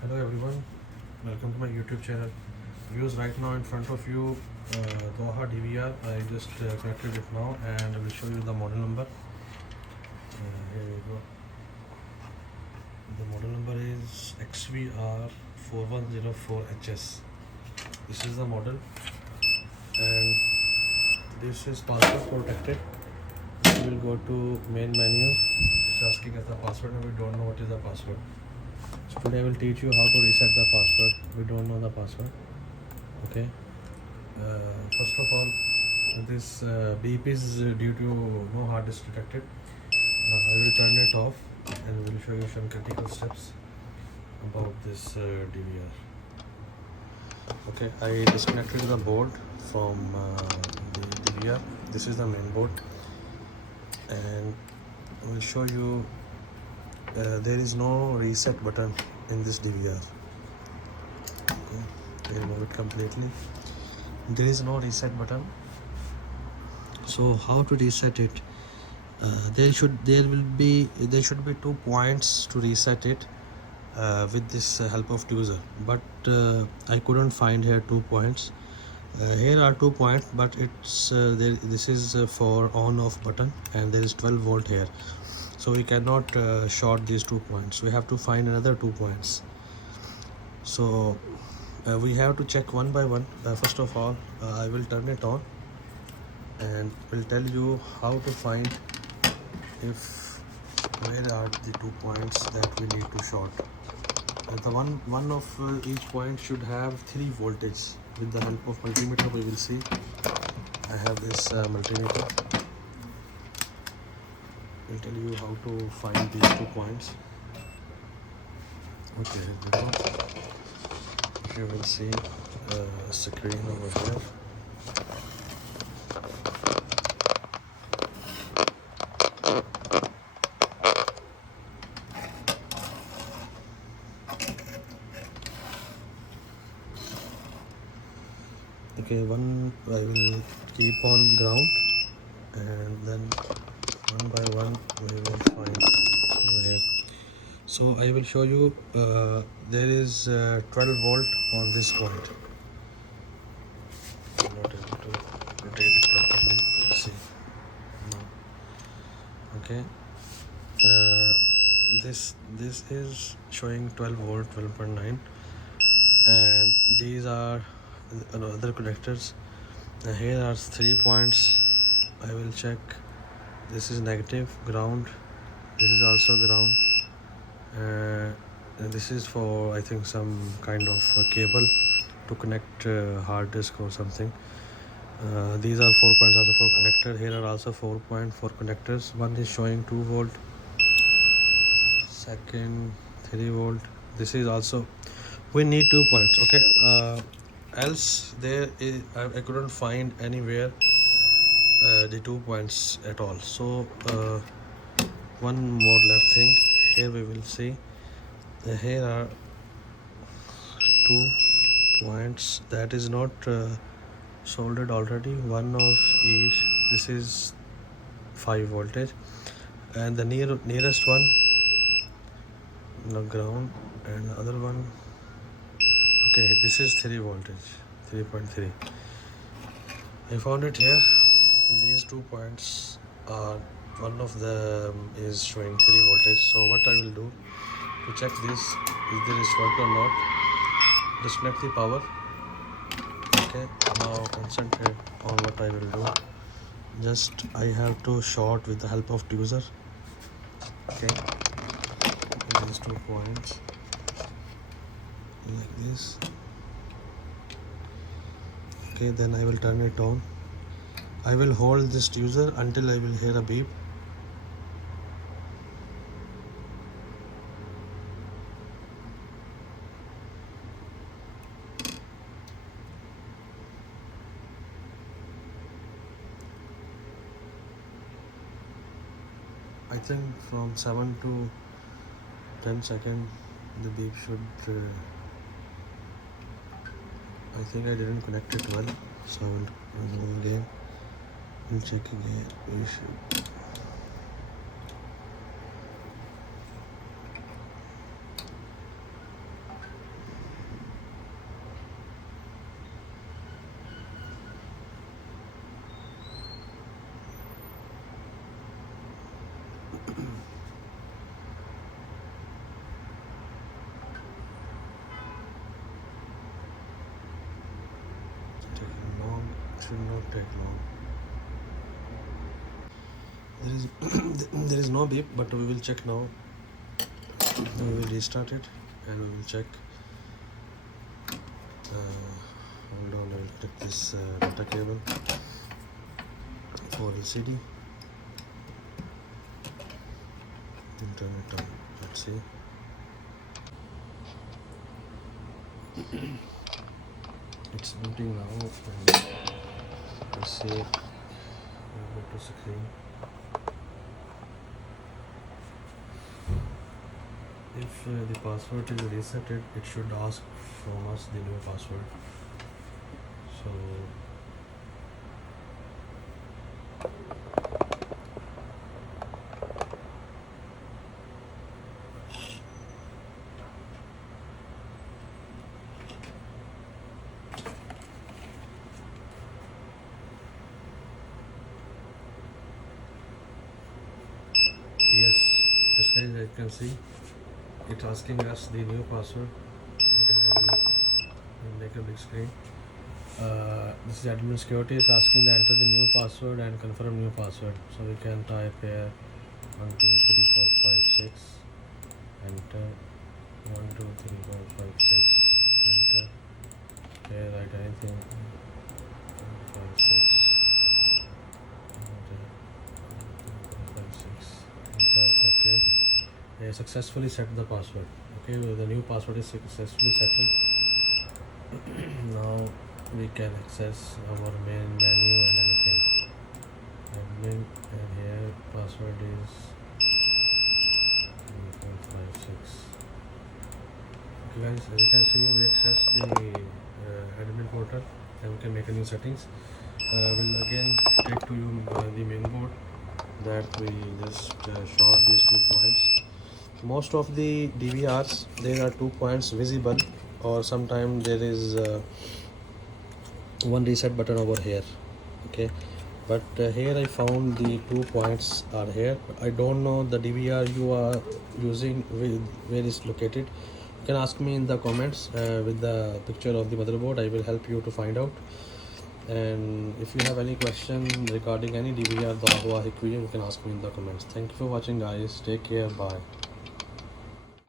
Hello everyone, welcome to my YouTube channel. Viewers, right now in front of you Dahua DVR. I just connected it now and I will show you the model number. Here we go. The model number is XVR1A08 This is the model and this is password protected. We will go to main menu. It's asking us the password and we don't know what is the password. So today I will teach you how to reset the password. We don't know the password. Okay. First of all, this beep is due to no hard disk detected. I will turn it off and will show you some critical steps about this DVR. Okay, I disconnected the board from the DVR. This is the main board, and I will show you there is no reset button in this DVR. Okay, remove it completely. There is no reset button. So how to reset it? There should be 2 points to reset it with this help of user, but I couldn't find here 2 points. Here are 2 points, but it's this is for on off button and there is 12 volt here, so we cannot short these 2 points. We have to find another 2 points. So we have to check one by one. First of all, I will turn it on and will tell you how to find if where are the 2 points that we need to short. The one of each point should have 3 voltage. With the help of multimeter we will see. I have this multimeter. Will tell you how to find these 2 points. Okay, here we go. You will see a screen over here. Okay, one I will keep on ground and then one by one we will find over here. So I will show you there is 12 volt on this point. I'm not able to rotate it properly. Let's see. No. Okay. This is showing 12 volt, 12.9, and these are other connectors. Here are 3 points. I will check. This is negative, ground. This is also ground. And this is for, I think, some kind of cable to connect hard disk or something. These are 4 points also for connector. Here are also 4 point for connectors. One is showing 2 volt, second 3 volt. This is also, we need 2 points. Okay, else there is, I couldn't find anywhere the 2 points at all. So one more left thing. Here we will see here are 2 points that is not soldered already, one of each. This is 5 voltage and the nearest one, the ground, and the other one, okay, this is 3 voltage, 3.3. I found it here. These 2 points are, one of them is showing 3 voltage. So what I will do to check this, if there is work or not, disconnect the power. Okay, now concentrate on what I will do. Just I have to short with the help of user. Okay, these 2 points like this. Okay, then I will turn it on. I will hold this user until I will hear a beep. I think from 7 to 10 seconds the beep should I think I didn't connect it well, so I will remove again and check again. We should. Should not take long. There is no beep, but we will check now. We will restart it and we will check. Hold on, I will click this data cable for LCD and turn it on. Let's see. It's booting now. And let's see. We'll go to screen. If the password is resetted, it should ask from us the new password. So yes, just guys, as you can see, it's asking us the new password. And make a big screen. This is admin security. Is asking to enter the new password and confirm new password. So we can type here 1 2 3 4 5 6. Enter 1 2 3 4 5 6. Enter. Here write anything. 5 6. Enter. 5 6. Enter. Okay. I successfully set the password. Okay, the new password is successfully settled. Now we can access our main menu and anything. Admin, and here password is 1.56. Okay guys, as you can see, we access the admin portal and we can make a new settings. We'll again take to you the main board that we just showed these 2 points. Most of the DVRs, there are 2 points visible, or sometimes there is one reset button over here. Okay, but here I found the 2 points are here. I don't know the DVR you are using, where is located. You can ask me in the comments with the picture of the motherboard. I will help you to find out. And if you have any question regarding any DVR, Dahua XVR, you can ask me in the comments. Thank you for watching guys. Take care. Bye.